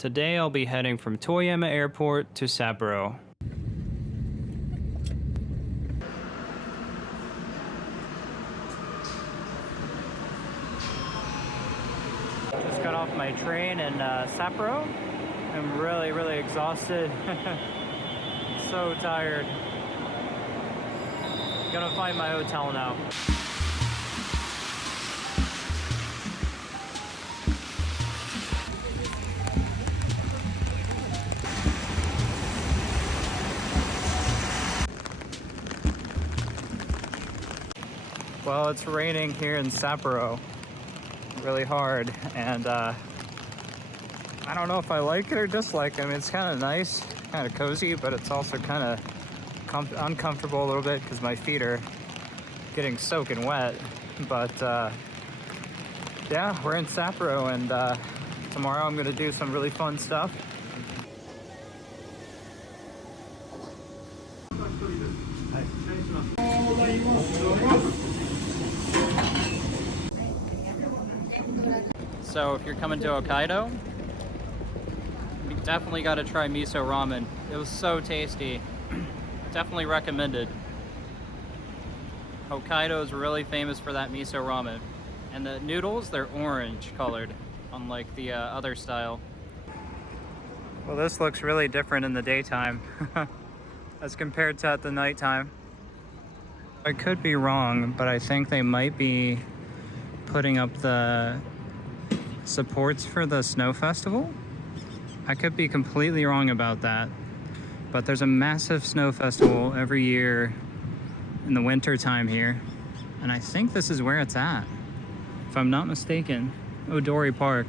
Today I'll be heading from Toyama Airport to Sapporo. Just got off my train in Sapporo. I'm really exhausted. So tired. Gonna find my hotel now. Well, it's raining here in Sapporo really hard, and I don't know if I like it or dislike it. I mean, it's kind of nice, kind of cozy, but it's also kind of uncomfortable a little bit because my feet are getting soaking wet. But yeah, we're in Sapporo, and tomorrow I'm gonna do some really fun stuff. So if you're coming to Hokkaido, you definitely got to try miso ramen. It was so tasty. Definitely recommended. Hokkaido is really famous for that miso ramen. And the noodles, they're orange colored, unlike the other style. Well, this looks really different in the daytime as compared to at the nighttime. I could be wrong, but I think they might be putting up the supports for the snow festival. I could be completely wrong about that, but there's a massive snow festival every year in the winter time here, and I think this is where it's at, if I'm not mistaken. Odori Park.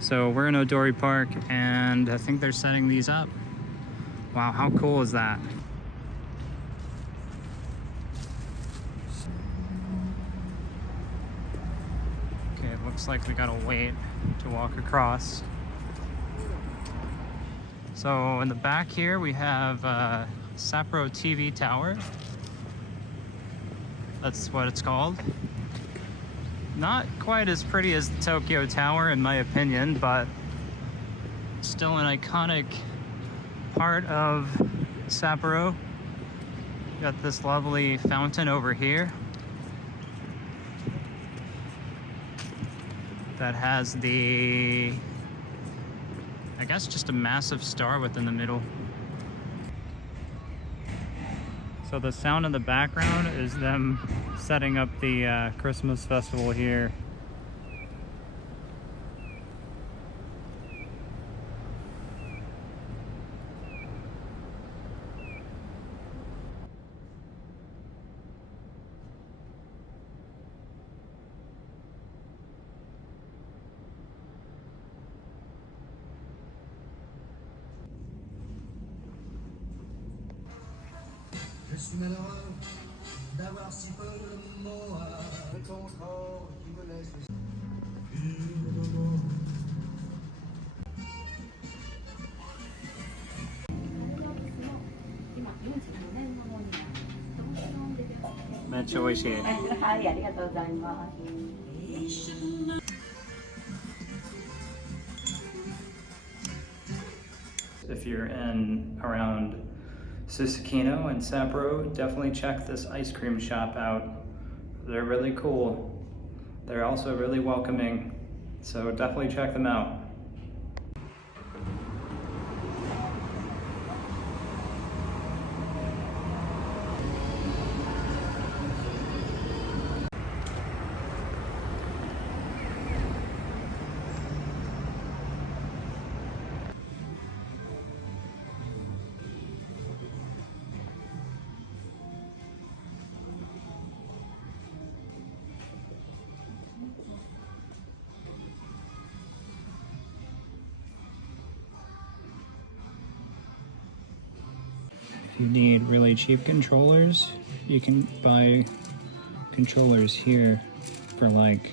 So we're in Odori Park, and I think they're setting these up. Wow, how cool is that? Okay, it looks like we gotta wait to walk across. So in the back here we have Sapporo TV Tower. That's what it's called. Not quite as pretty as the Tokyo Tower in my opinion, but still an iconic part of Sapporo. Got this lovely fountain over here that has the, I guess, just a massive star within the middle. So the sound in the background is them setting up the Christmas festival here. Je suis malheureux d'avoir si peu de mots à ton corps qui me laisse If you're in around Susukino and Sapporo, definitely check this ice cream shop out. They're really cool. They're also really welcoming, so definitely check them out. If you need really cheap controllers, you can buy controllers here for like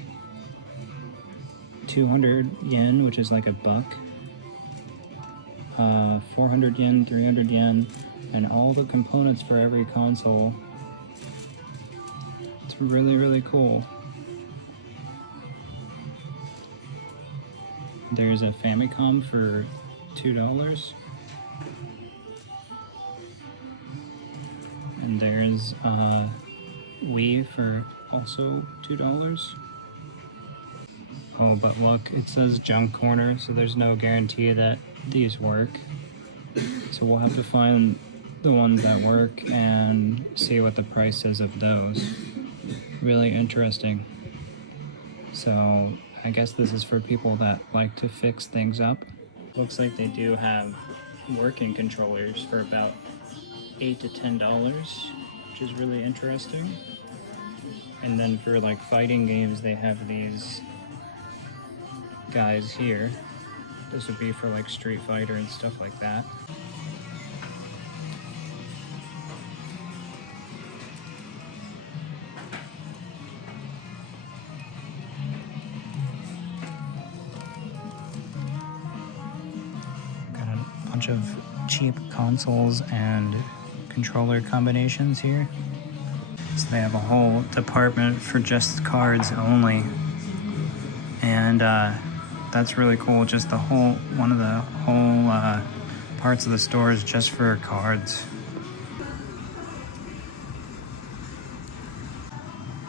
200 yen, which is like $1, 400 yen, 300 yen, and all the components for every console. It's really cool. There's a Famicom for $2. And there's Wii for also $2. Oh, but look, it says junk corner, so there's no guarantee that these work. So we'll have to find the ones that work and see what the price is of those. Really interesting. So I guess this is for people that like to fix things up. Looks like they do have working controllers for about $8 to $10, which is really interesting. And then for like fighting games, they have these guys here. This would be for like Street Fighter and stuff like that. Got a bunch of cheap consoles and controller combinations here. So they have a whole department for just cards only. And that's really cool. Just the whole, one of the whole parts of the store is just for cards.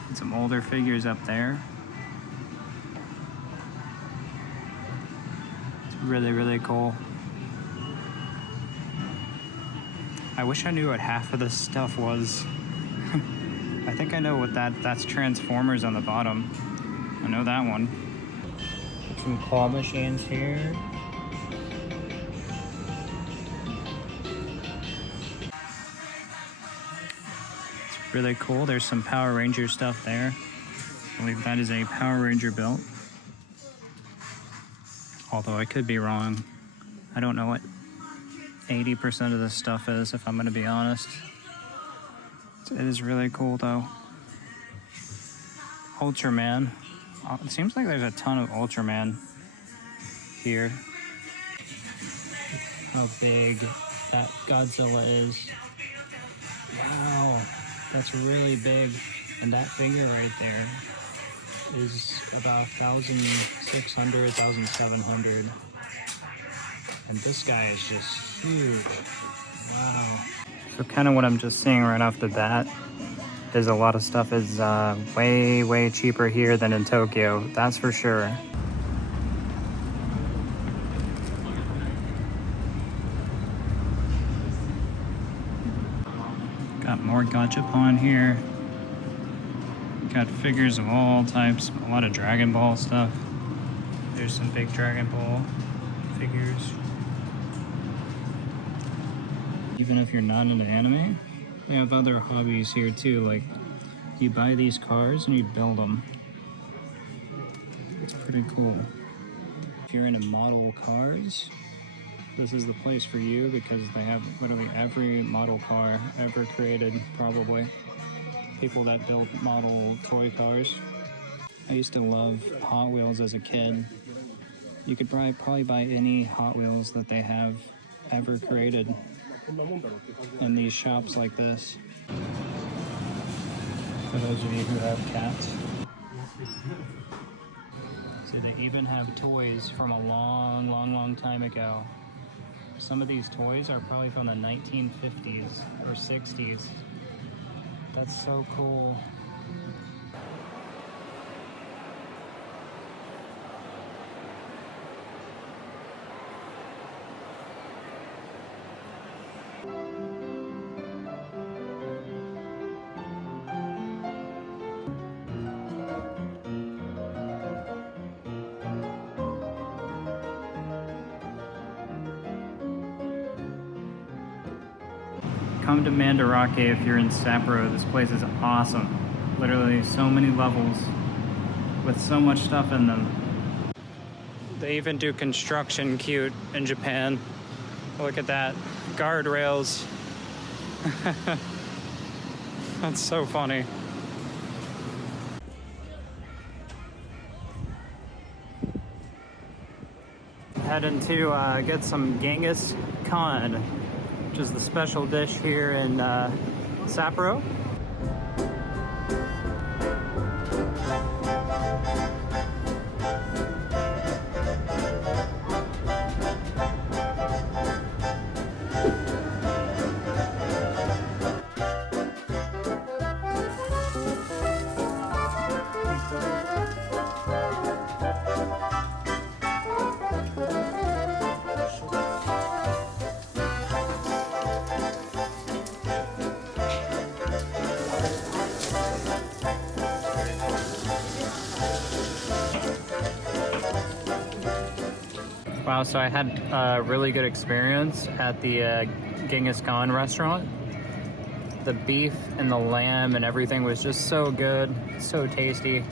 And some older figures up there. It's really, really cool. I wish I knew what half of this stuff was. I think I know what that's Transformers on the bottom. I know that one. Some claw machines here. It's really cool. There's some Power Ranger stuff there. I believe that is a Power Ranger belt. Although I could be wrong. I don't know what 80% of this stuff is, if I'm gonna be honest. It is really cool though. Ultraman. It seems like there's a ton of Ultraman here. How big that Godzilla is. Wow, that's really big. And that figure right there is about 1,600, 1,700. And this guy is just huge. Wow. So kind of what I'm just seeing right off the bat is a lot of stuff is way, way cheaper here than in Tokyo. That's for sure. Got more gachapon here. Got figures of all types, a lot of Dragon Ball stuff. There's some big Dragon Ball figures. Even if you're not into anime, they have other hobbies here too, like you buy these cars and you build them. It's pretty cool. If you're into model cars, this is the place for you because they have literally every model car ever created, probably. People that build model toy cars. I used to love Hot Wheels as a kid. You could probably buy any Hot Wheels that they have ever created in these shops like this. For those of you who have cats. So they even have toys from a long, long, long time ago. Some of these toys are probably from the 1950s or 60s. That's so cool. Come to Mandarake if you're in Sapporo. This place is awesome. Literally so many levels with so much stuff in them. They even do construction cute in Japan. Look at that. Guardrails. That's so funny. Heading to get some Genghis Khan, which is the special dish here in Sapporo. Wow, so I had a really good experience at the Genghis Khan restaurant. The beef and the lamb and everything was just so good, so tasty.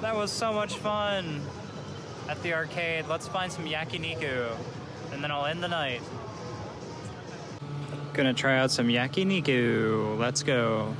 That was so much fun at the arcade. Let's find some yakiniku and then I'll end the night. Gonna try out some yakiniku. Let's go.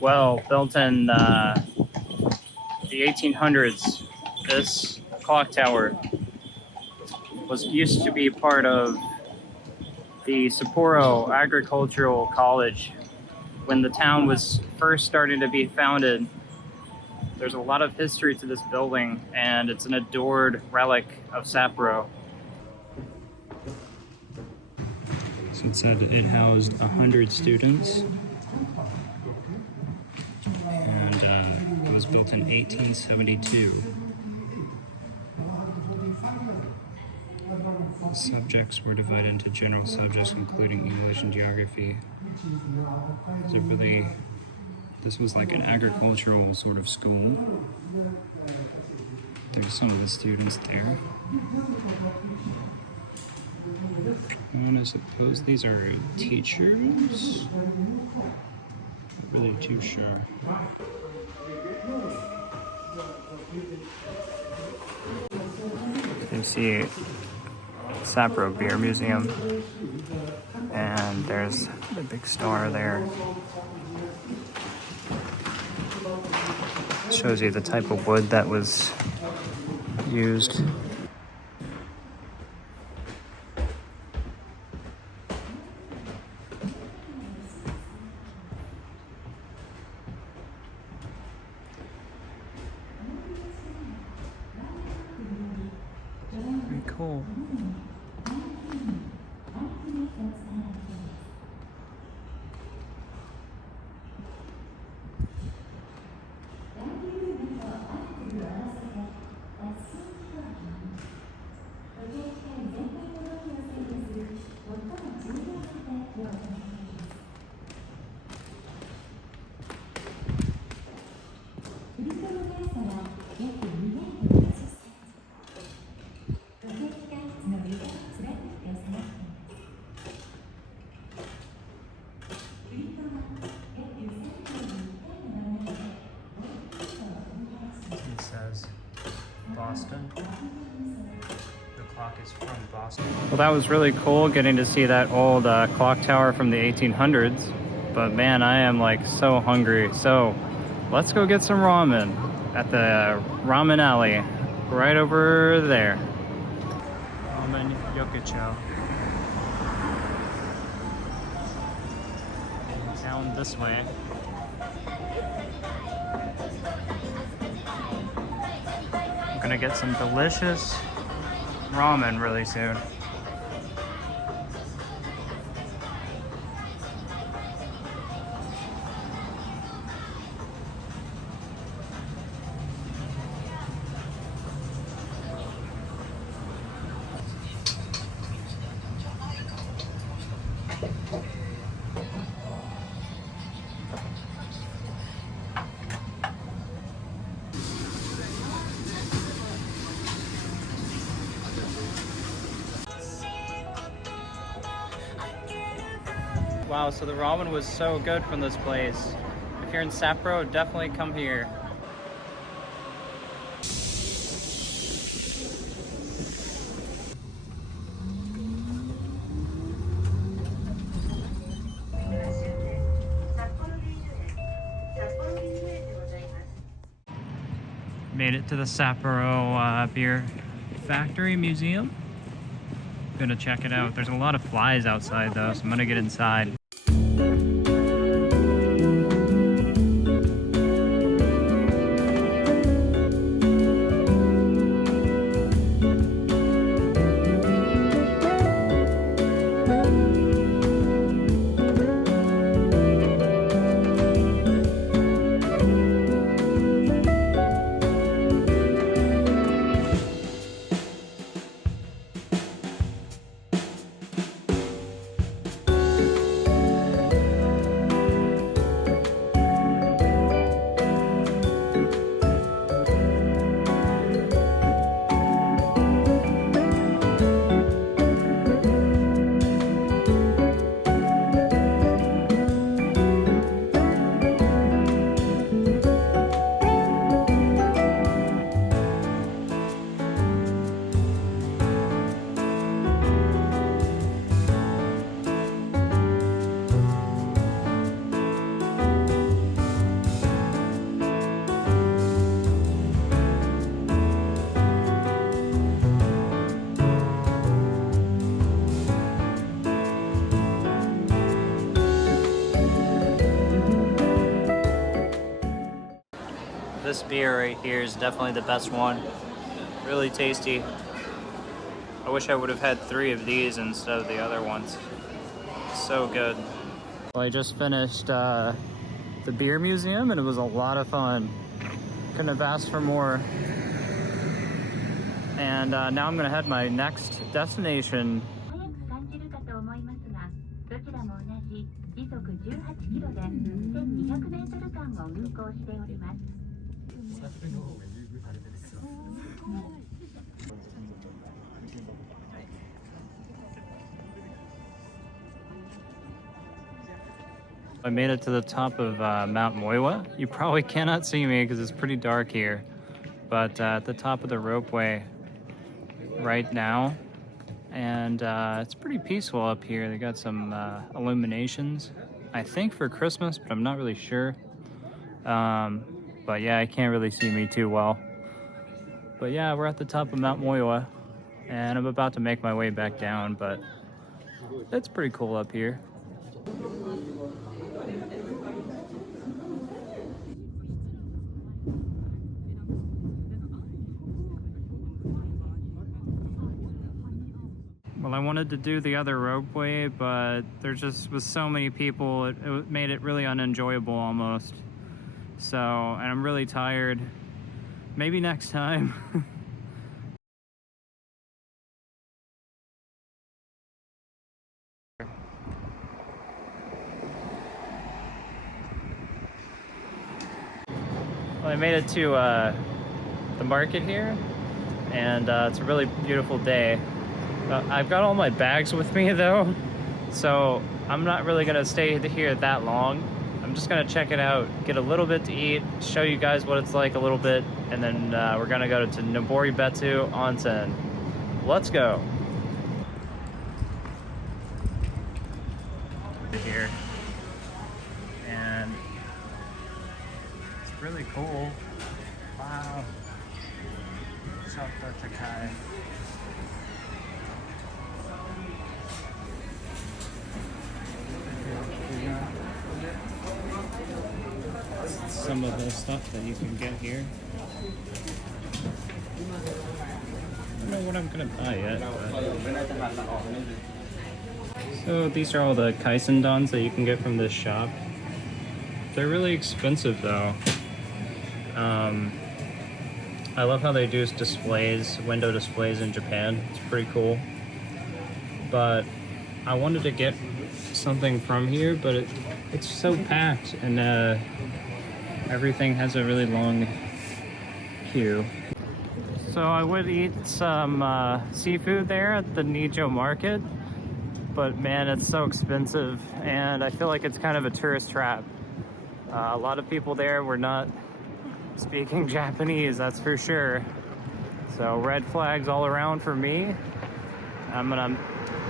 Well, built in the 1800s, this clock tower used to be part of the Sapporo Agricultural College. When the town was first starting to be founded, there's a lot of history to this building, and it's an adored relic of Sapporo. So it said it housed 100 students. And it was built in 1872. The subjects were divided into general subjects, including English and geography. This was like an agricultural sort of school. There's some of the students there. And I suppose these are teachers? Not really too sure. You can see Sapporo Beer Museum, and there's a big star there. Shows you the type of wood that was used. Very cool. clock is from Boston. Well, that was really cool getting to see that old clock tower from the 1800s. But man, I am like so hungry. So let's go get some ramen at the ramen alley right over there. Ramen Yokocho. Down this way. I'm gonna get some delicious ramen really soon. Wow, so the ramen was so good from this place. If you're in Sapporo, definitely come here. Made it to the Sapporo Beer Factory Museum. Gonna check it out. There's a lot of flies outside though, so I'm gonna get inside. This beer right here is definitely the best one. Really tasty. I wish I would have had 3 of these instead of the other ones. So good. Well, I just finished the beer museum and it was a lot of fun. Couldn't have asked for more. And now I'm gonna head my next destination. I made it to the top of Mount Moiwa. You probably cannot see me because it's pretty dark here. But at the top of the ropeway right now. And it's pretty peaceful up here. They got some illuminations, I think for Christmas, but I'm not really sure. But yeah, I can't really see me too well. But yeah, we're at the top of Mount Moiwa, and I'm about to make my way back down, but it's pretty cool up here. Well, I wanted to do the other ropeway, but there just was so many people, it made it really unenjoyable almost. So, and I'm really tired. Maybe next time. Well, I made it to the market here, and it's a really beautiful day. I've got all my bags with me though, so I'm not really gonna stay here that long. I'm just gonna check it out, get a little bit to eat, show you guys what it's like a little bit, and then we're gonna go to Noboribetsu Onsen. Let's go. Here. And it's really cool. Wow. Sapporo Takai. Some of the stuff that you can get here. I don't know what I'm gonna buy yet. So these are all the kaisendons that you can get from this shop. They're really expensive though. I love how they do displays, window displays in Japan. It's pretty cool. But I wanted to get something from here, but it's so packed and everything has a really long queue. So I would eat some seafood there at the Nijo market, but man, it's so expensive and I feel like it's kind of a tourist trap. A lot of people there were not speaking Japanese, that's for sure. So red flags all around for me. I'm gonna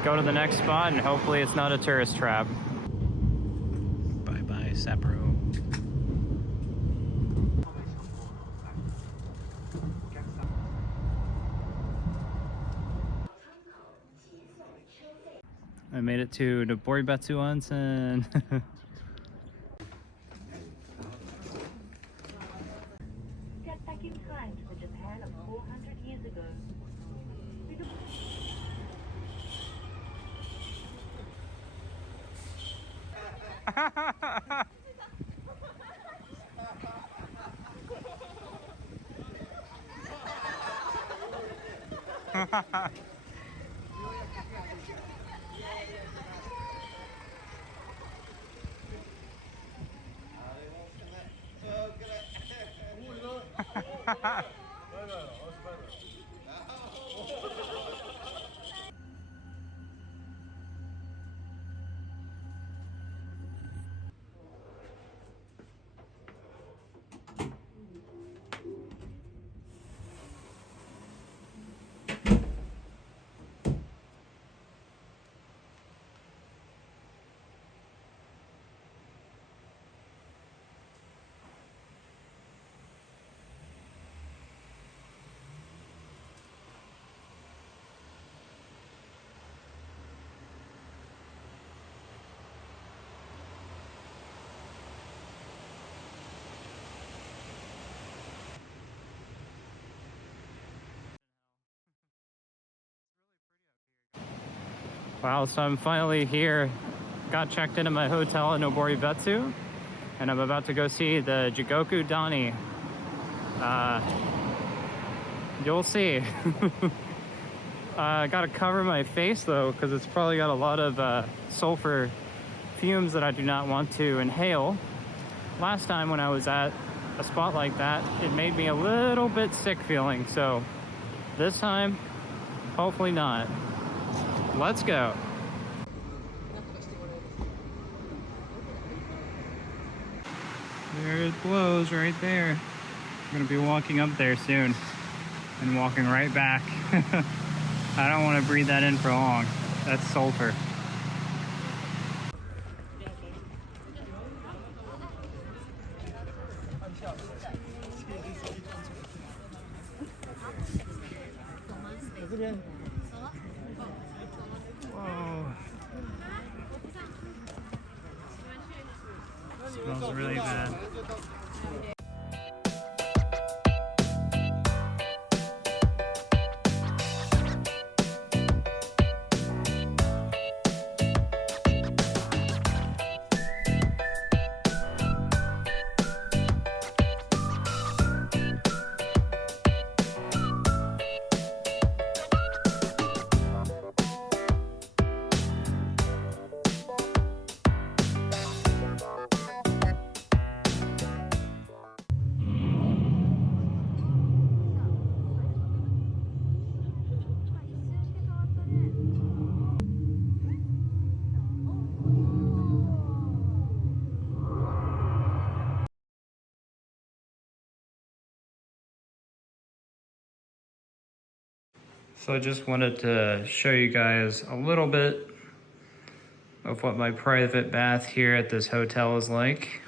go to the next spot and hopefully it's not a tourist trap. Bye bye Sapporo. I made it to Noboribetsu Onsen. Step back in time to the Japan of 400 years ago. Wow, so I'm finally here. Got checked into my hotel in Noboribetsu, and I'm about to go see the Jigoku Dani. You'll see. I gotta cover my face though, because it's probably got a lot of sulfur fumes that I do not want to inhale. Last time when I was at a spot like that, it made me a little bit sick feeling, so this time, hopefully not. Let's go. There it blows right there. I'm gonna be walking up there soon and walking right back. I don't want to breathe that in for long. That's sulfur. Whoa. Smells really bad. So I just wanted to show you guys a little bit of what my private bath here at this hotel is like.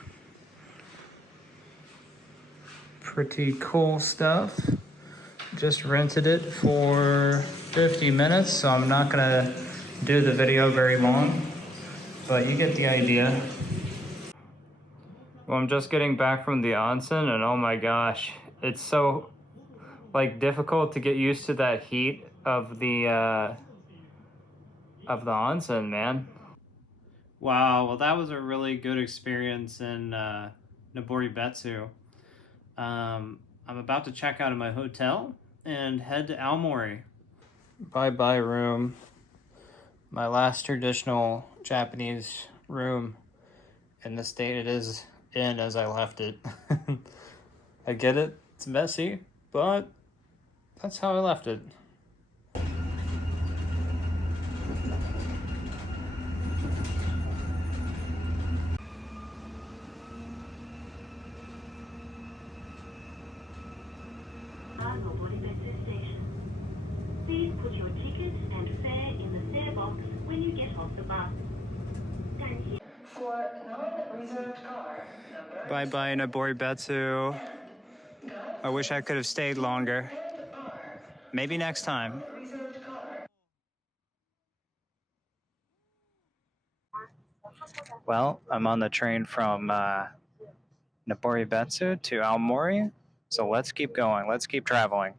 Pretty cool stuff. Just rented it for 50 minutes, so I'm not gonna do the video very long, but you get the idea. Well, I'm just getting back from the onsen, and oh my gosh, it's so like difficult to get used to that heat of the onsen, man. Wow, well that was a really good experience in Noboribetsu. I'm about to check out of my hotel and head to Aomori. Bye-bye room. My last traditional Japanese room in the state it is in as I left it. I get it, it's messy, but that's how I left it. Sapporo Noboribetsu station. Please put your ticket and fare in the fare box when you get off the bus. Thank you. For non-reserved car number Bye-bye Noboribetsu. I wish I could have stayed longer. Maybe next time. reserved car. Well, I'm on the train from Noboribetsu to Aomori, so let's keep going. Let's keep traveling.